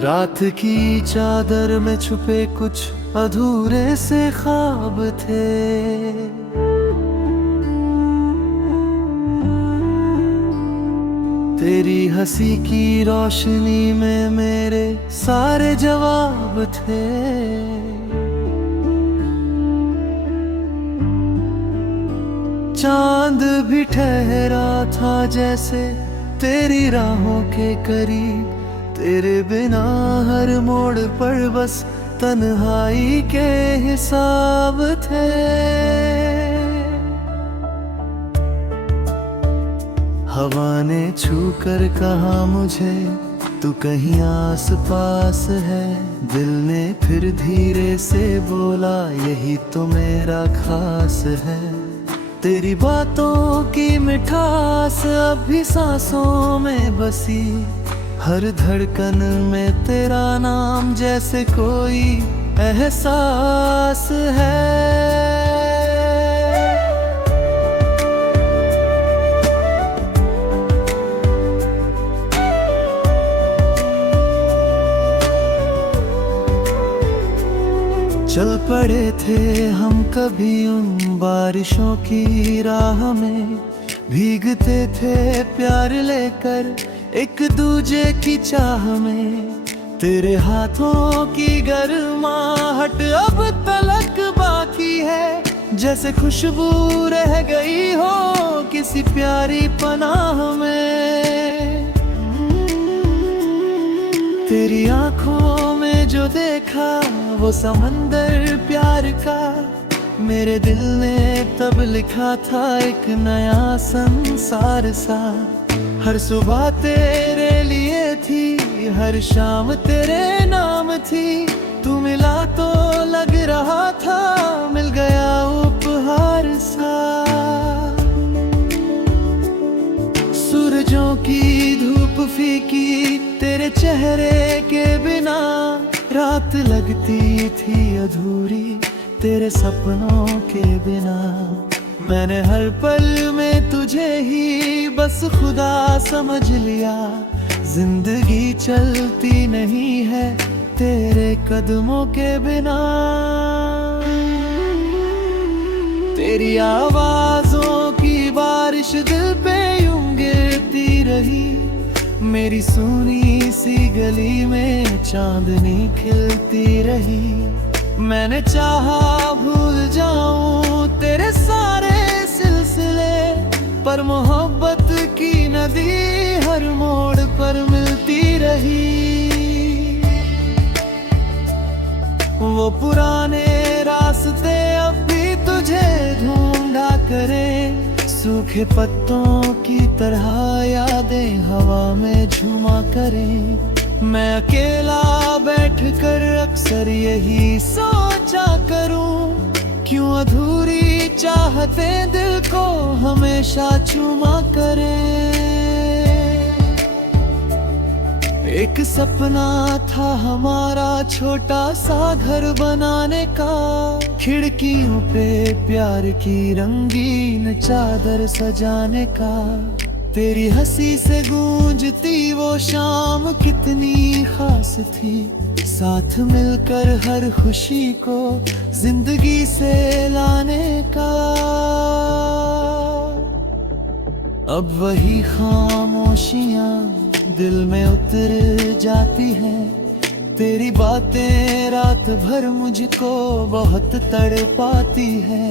रात की चादर में छुपे कुछ अधूरे से ख्वाब थे। तेरी हंसी की रोशनी में मेरे सारे जवाब थे। चांद भी ठहरा था जैसे तेरी राहों के करीब। तेरे बिना हर मोड़ पर बस तन्हाई के हिसाब थे। हवा ने छू कर कहा मुझे तू कहीं आस पास है। दिल ने फिर धीरे से बोला यही तो मेरा खास है। तेरी बातों की मिठास अब भी सांसों में बसी। हर धड़कन में तेरा नाम जैसे कोई एहसास है। चल पड़े थे हम कभी उन बारिशों की राह में। भीगते थे प्यार लेकर एक दूजे की चाह में। तेरे हाथों की गर्माहट अब तलक बाकी है। जैसे खुशबू रह गई हो किसी प्यारी पनाह में। तेरी आंखों में जो देखा वो समंदर प्यार का। मेरे दिल ने तब लिखा था एक नया संसार सा। हर सुबह तेरे लिए थी, हर शाम तेरे नाम थी। तू मिला तो लग रहा था मिल गया उपहार सा। सूरजों की धूप फीकी तेरे चेहरे के बिना। रात लगती थी अधूरी तेरे सपनों के बिना। मैंने हर पल में तुझे ही बस खुदा समझ लिया। जिंदगी चलती नहीं है तेरे कदमों के बिना। तेरी आवाजों की बारिश दिल पे यूं गिरती रही। मेरी सुनी सी गली में चांदनी खिलती रही। मैंने चाहा भूल जाऊं तेरे सारे सिलसिले। पर मोहब्बत की नदी हर मोड़ पर मिलती रही। वो पुराने रास्ते अब भी तुझे ढूंढा करें। सूखे पत्तों की तरह यादें हवा में झूमा करें। मैं अकेला बैठकर अक्सर यही सोचा करूं। क्यों अधूरी चाहते दिल को हमेशा चूमा करें। एक सपना था हमारा छोटा सा घर बनाने का। खिड़कियों पे प्यार की रंगीन चादर सजाने का। तेरी हंसी से गूंजती वो शाम कितनी खास थी। साथ मिलकर हर खुशी को जिंदगी से लाने का। अब वही खामोशियां दिल में उतर जाती हैं। तेरी बातें रात भर मुझको बहुत तड़पाती है।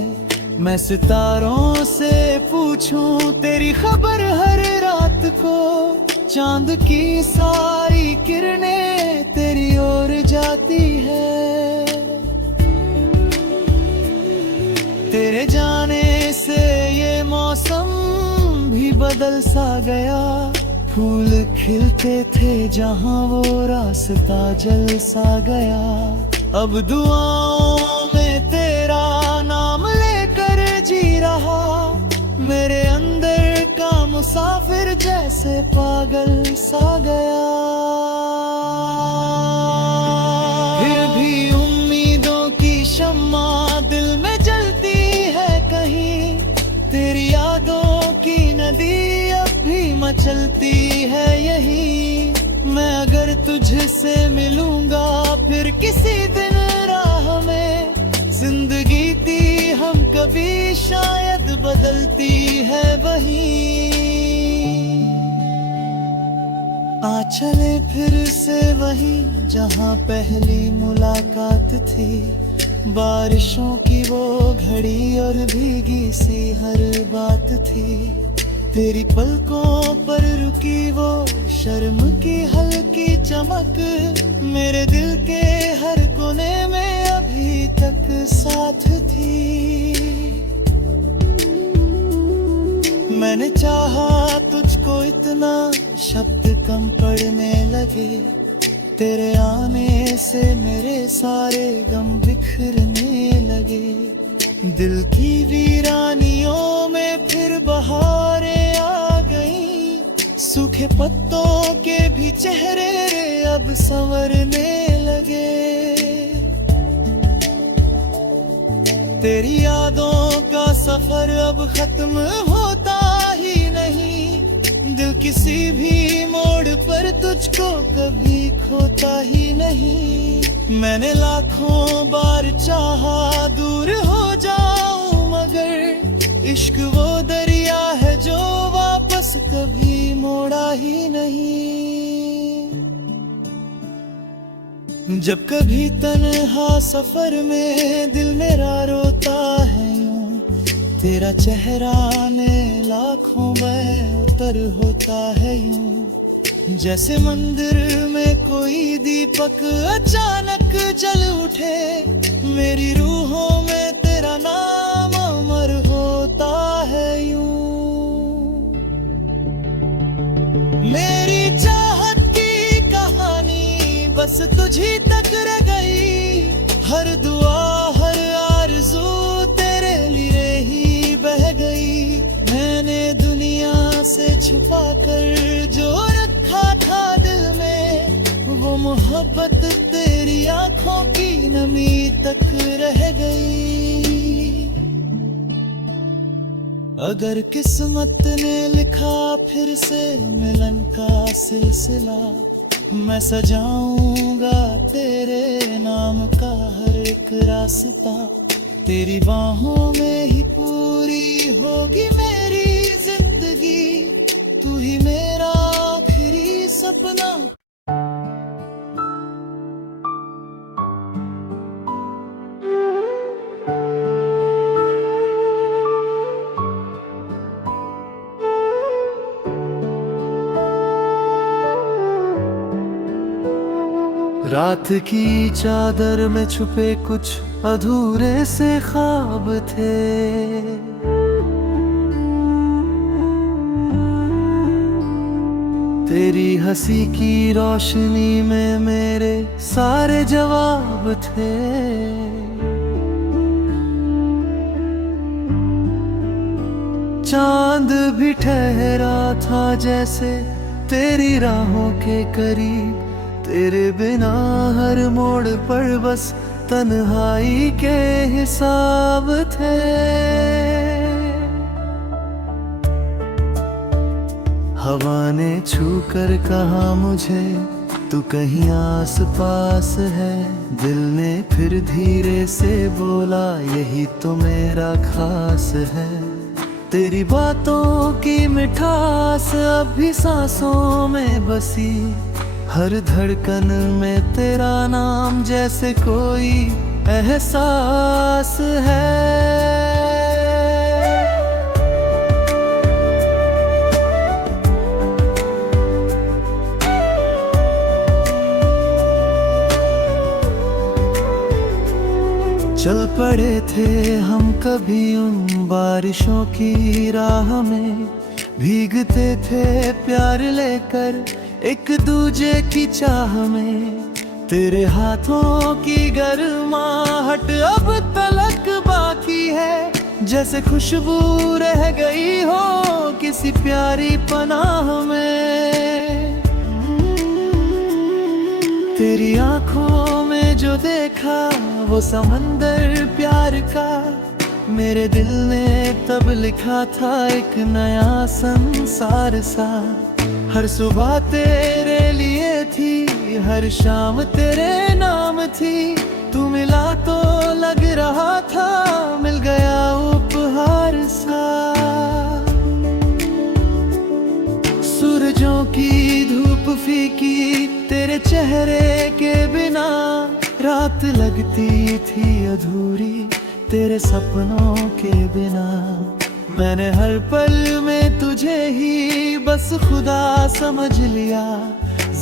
मैं सितारों से पूछूं तेरी खबर हर रात को। चांद की सारी किरणें तेरी ओर जाती है। तेरे जाने से ये मौसम भी बदल सा गया। फूल खिलते थे जहां वो रास्ता जल सा गया। अब दुआओं में तेरा नाम लेकर जी रहा। मेरे अंदर का मुसाफिर जैसे पागल सा गया। फिर भी उम्मीदों की शम्मा दिल में जलती है कहीं। तेरी यादों की नदी अब भी मचलती है यही। मैं अगर तुझसे मिलूंगा फिर किसी दिन राह में। जिंदगी थी हम कभी शायद बदलती है वही। आ चले फिर से वही जहाँ पहली मुलाकात थी। बारिशों की वो घड़ी और भीगी सी हर बात थी। तेरी पलकों पर रुकी वो शर्म की हल्की चमक मेरे दिल के हर कोने में अभी तक साथ थी। मैंने चाहा तुझको इतना शब्द कम पड़ने लगे। तेरे आने से मेरे सारे गम बिखरने लगे। दिल की वीरानियों में फिर बहारें आ गईं। सूखे पत्तों के भी चेहरे अब संवरने लगे। तेरी यादों का सफर अब खत्म होता ही नहीं। दिल किसी भी मोड़ पर तुझको कभी खोता ही नहीं। मैंने लाखों बार चाहा दूर हो जाऊं मगर इश्क वो दरिया है जो वापस कभी मोड़ा ही नहीं। जब कभी तन्हा सफर में दिल मेरा रोता है यूं, तेरा चेहरा ने लाखों बेउतर होता है यूं। जैसे मंदिर में कोई दीपक अचानक जल उठे। मेरी रूहों में तेरा नाम अमर होता है यूं। मेरी चाहत की कहानी बस तुझी तक रह गई। हर दुआ हर आरज़ू तेरे लिए ही बह गई। मैंने दुनिया से छुपा कर जो रखा था दिल में, वो मोहब्बत तेरी आंखों की नमी तक रह गई। अगर किस्मत ने लिखा फिर से मिलन का सिलसिला, मैं सजाऊंगा तेरे नाम का हर एक रास्ता। तेरी बाहों में ही पूरी होगी मेरी जिंदगी। तू ही मेरा आखिरी सपना। रात की चादर में छुपे कुछ अधूरे से ख्वाब थे। तेरी हंसी की रोशनी में मेरे सारे जवाब थे। चांद भी ठहरा था जैसे तेरी राहों के करीब। तेरे बिना हर मोड़ पर बस तन्हाई के हिसाब थे। हवा ने छू कर कहा मुझे तू कहीं आस पास है। दिल ने फिर धीरे से बोला यही तो मेरा खास है। तेरी बातों की मिठास अब भी सांसों में बसी। हर धड़कन में तेरा नाम जैसे कोई एहसास है। चल पड़े थे हम कभी उन बारिशों की राह में। भीगते थे प्यार लेकर एक दूजे की चाह में। तेरे हाथों की गर्माहट अब तलक बाकी है। जैसे खुशबू रह गई हो किसी प्यारी पनाह में। तेरी आंखों में जो देखा वो समंदर प्यार का। मेरे दिल ने तब लिखा था एक नया संसार सा। हर सुबह तेरे लिए थी हर शाम तेरे नाम थी। तू मिला तो लग रहा था मिल गया उपहार सा। सूरजों की धूप फीकी तेरे चेहरे के बिना, रात लगती थी अधूरी तेरे सपनों के बिना। मैंने हर पल में तुझे ही बस खुदा समझ लिया।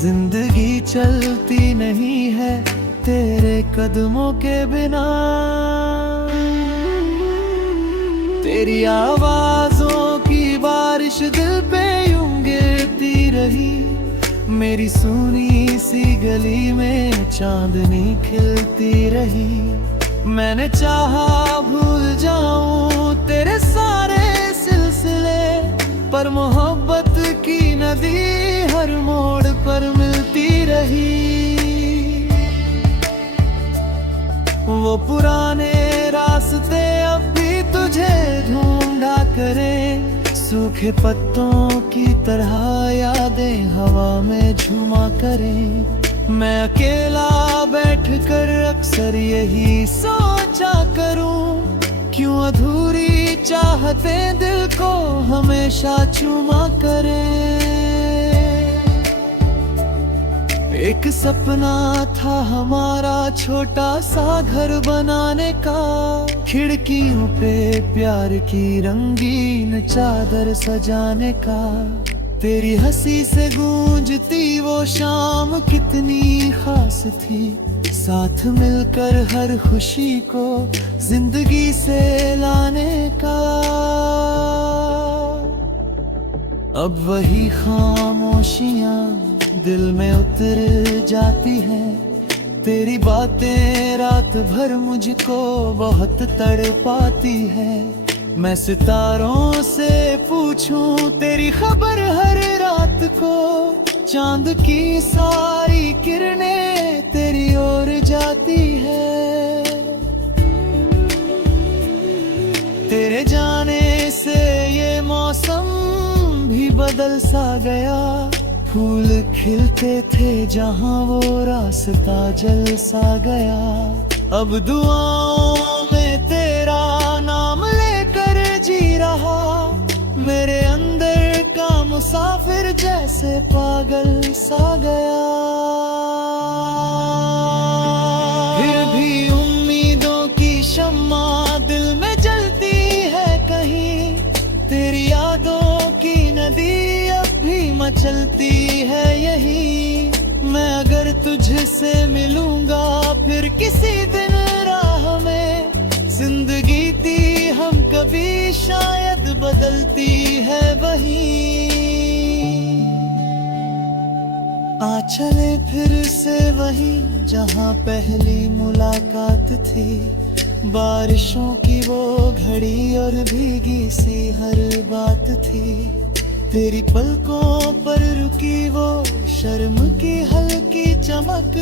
जिंदगी चलती नहीं है तेरे कदमों के बिना। तेरी आवाजों की बारिश दिल पे यूं गिरती रही। मेरी सुनी सी गली में चांदनी खिलती रही। मैंने चाहा भूल जाऊं तेरे सारे सिलसिले, पर मोहब्बत की नदी हर मोड़ पर मिलती रही। वो पुराने रास्ते अब भी तुझे ढूंढा करें। सूखे पत्तों की तरह यादें हवा में झूमा करें। मैं अकेला बैठकर अक्सर यही सोचा करूं, क्यों अधूरी चाहते दिल को हमेशा चूमा करें। एक सपना था हमारा छोटा सा घर बनाने का, खिड़कियों पे प्यार की रंगीन चादर सजाने का। तेरी हंसी से गूंजती वो शाम कितनी खास थी, साथ मिलकर हर खुशी को जिंदगी से लाने का। अब वही खामोशियां दिल में उतर जाती हैं। तेरी बातें रात भर मुझको बहुत तड़पाती है। मैं सितारों से पूछूं तेरी खबर हर रात को, चांद की सारी किरणें तेरी ओर जाती है। तेरे जाने से ये मौसम भी बदल सा गया। फूल खिलते थे जहां वो रास्ता जल सा गया। अब दुआओं में तेरा नाम लेकर जी रहा, मेरे अंदर का मुसाफिर जैसे पागल सा गया। फिर भी उम्मीदों की शम्मा दिल में जलती है कहीं। तेरी यादों की नदी मचलती है यही। मैं अगर तुझसे मिलूंगा फिर किसी दिन राह में, जिंदगी थी हम कभी शायद बदलती है वही। आ चले फिर से वही जहां पहली मुलाकात थी। बारिशों की वो घड़ी और भीगी सी हर बात थी। तेरी पलकों पर रुकी वो शर्म की हल्की चमक,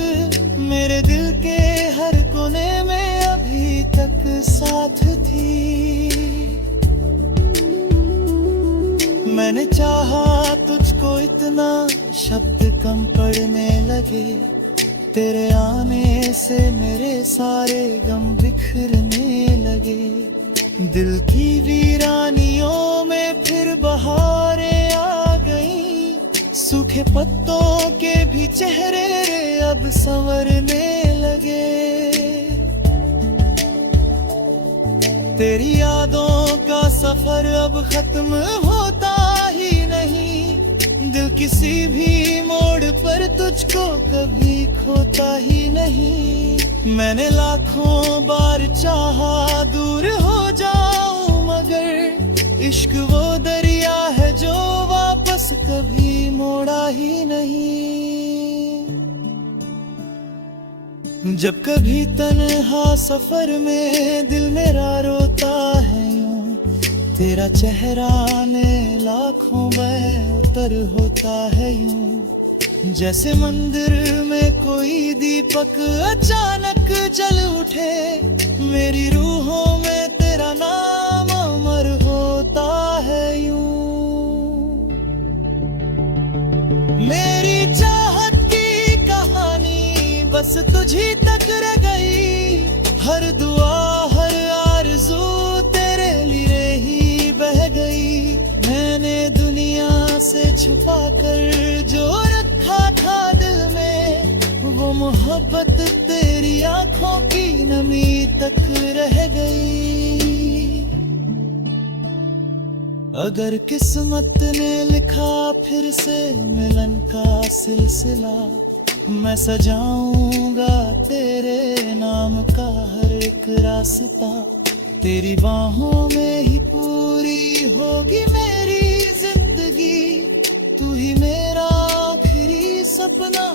मेरे दिल के हर कोने में अभी तक साथ थी। मैंने चाहा तुझको इतना शब्द कम पड़ने लगे। तेरे आने से मेरे सारे गम बिखरने लगे। दिल की वीरानियों में फिर बहारें आ गईं। सूखे पत्तों के भी चेहरे अब संवरने लगे। तेरी यादों का सफर अब खत्म होता ही नहीं। दिल किसी भी मोड़ पर तुझको कभी खोता ही नहीं। मैंने लाखों बार चाहा दूर हो जाऊं, मगर इश्क वो दरिया है जो वापस कभी मोड़ा ही नहीं। जब कभी तन्हा सफर में दिल मेरा रोता है यूं, तेरा चेहरा ने लाखों में उतर होता है यूं। जैसे मंदिर में कोई दीपक अचानक जल उठे, मेरी रूहों में तेरा नाम अमर होता है यूं। मेरी चाहत की कहानी बस तुझी तक रह गई। हर दुआ हर आरज़ू तेरे लिए ही बह गई। मैंने दुनिया से छुपा कर जो रखा था दिल में, वो मोहब्बत तेरी आंखों की नमी तक रह गई। अगर किस्मत ने लिखा फिर से मिलन का सिलसिला, मैं सजाऊंगा तेरे नाम का हर एक रास्ता। तेरी बाहों में ही पूरी होगी मेरी जिंदगी, तू ही मेरा आखिरी सपना।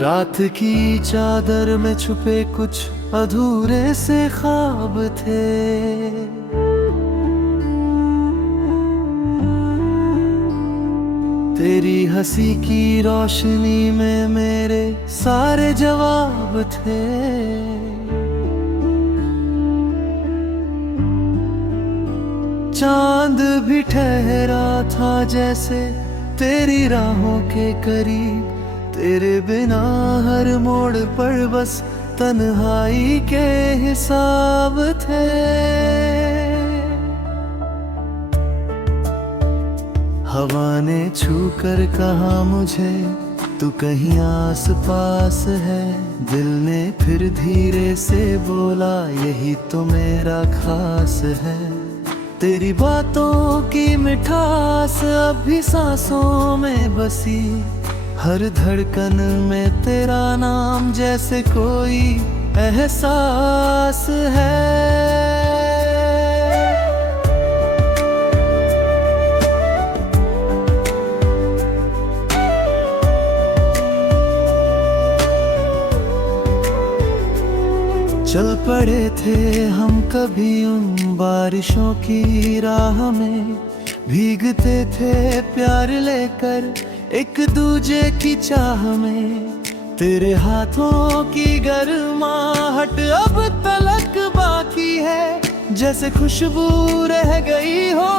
रात की चादर में छुपे कुछ अधूरे से ख्वाब थे। तेरी हंसी की रोशनी में मेरे सारे जवाब थे। चांद भी ठहरा था जैसे तेरी राहों के करीब। तेरे बिना हर मोड़ पर बस तन्हाई के हिसाब थे। हवा ने छू कर कहा मुझे तू कहीं आस पास है। दिल ने फिर धीरे से बोला यही तो मेरा खास है। तेरी बातों की मिठास अब भी सांसों में बसी। हर धड़कन में तेरा नाम जैसे कोई एहसास है। चल पड़े थे हम कभी उन बारिशों की राह में, भीगते थे प्यार लेकर एक दूजे की चाह में। तेरे हाथों की गर्माहट अब तलक बाकी है, जैसे खुशबू रह गई हो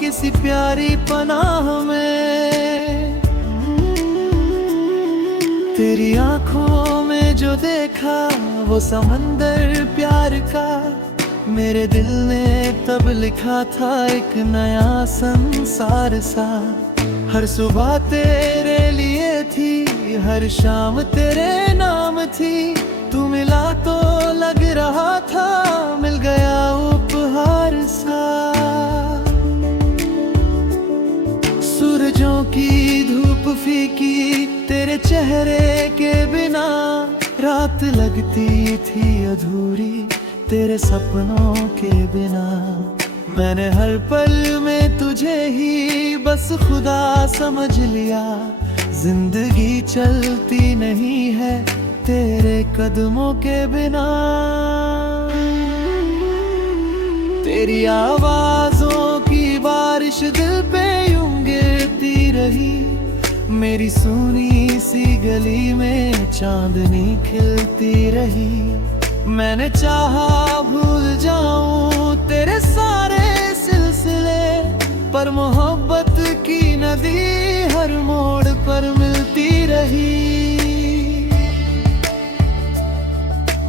किसी प्यारी पनाह में। तेरी आंखों में जो देखा वो समंदर प्यार का, मेरे दिल ने तब लिखा था एक नया संसार सा। हर सुबह तेरे लिए थी, हर शाम तेरे नाम थी। तू मिला तो लग रहा था मिल गया उपहार सा। सूरजों की धूप फीकी तेरे चेहरे के बिना, रात लगती थी अधूरी तेरे सपनों के बिना। मैंने हर पल में तुझे ही बस खुदा समझ लिया। जिंदगी चलती नहीं है तेरे कदमों के बिना। तेरी आवाजों की बारिश दिल पे यूं गिरती रही। मेरी सुनी सी गली में चांदनी खिलती रही। मैंने चाहा भूल जाऊं तेरे सारे सिलसिले, पर मोहब्बत की नदी हर मोड़ पर मिलती रही।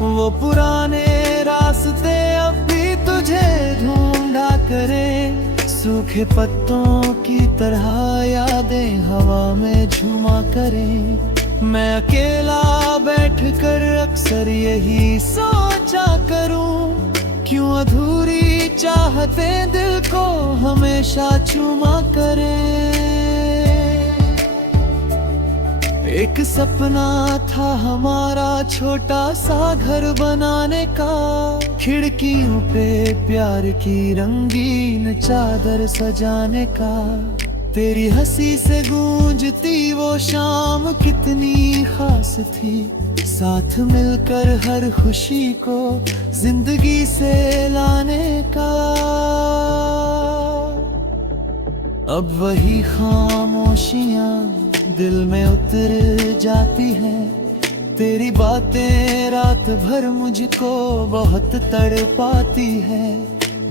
वो पुराने रास्ते अब भी तुझे ढूंढा करें। सूखे पत्तों की तरह यादें हवा में झूमा करें। मैं अकेला बैठकर अक्सर यही सोचा करूं, क्यों अधूरी चाहते दिल को हमेशा चूमा करें। एक सपना था हमारा छोटा सा घर बनाने का, खिड़कियों पे प्यार की रंगीन चादर सजाने का। तेरी हंसी से गूंजती वो शाम कितनी खास थी, साथ मिलकर हर खुशी को जिंदगी से लाने का। अब वही खामोशियां दिल में उतर जाती हैं। तेरी बातें रात भर मुझको बहुत तड़पाती है।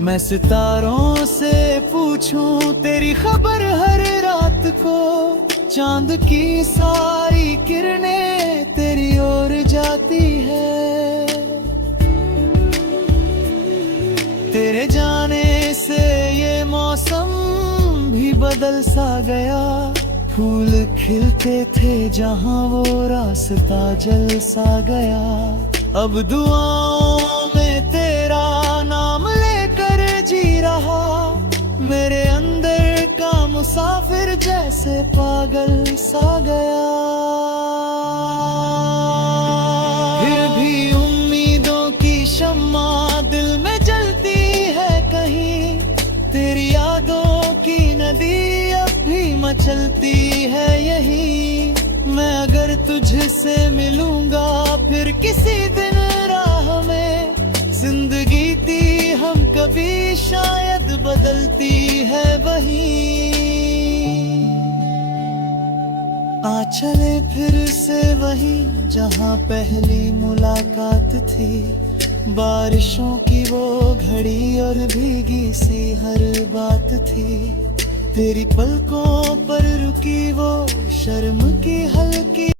मैं सितारों से पूछूं तेरी खबर हर रात को, चांद की सारी किरणें तेरी ओर जाती है। तेरे जाने से ये मौसम भी बदल सा गया। फूल खिलते थे जहां वो रास्ता जल सा गया। अब दुआओं में तेरा नाम लेकर जी रहा, मेरे अंदर का मुसाफिर जैसे पागल सा गया। फिर भी उम्मीदों की शम्मा दिल में जलती है कहीं, तेरी यादों की नदी अब भी मचलती है यही। मैं अगर तुझसे मिलूंगा फिर किसी दिन राह में, जिंदगी थी हम कभी शायद बदलती है वही। आ चले फिर से वही जहां पहली मुलाकात थी। बारिशों की वो घड़ी और भीगी सी हर बात थी। तेरी पलकों पर रुकी वो शर्म की हल्की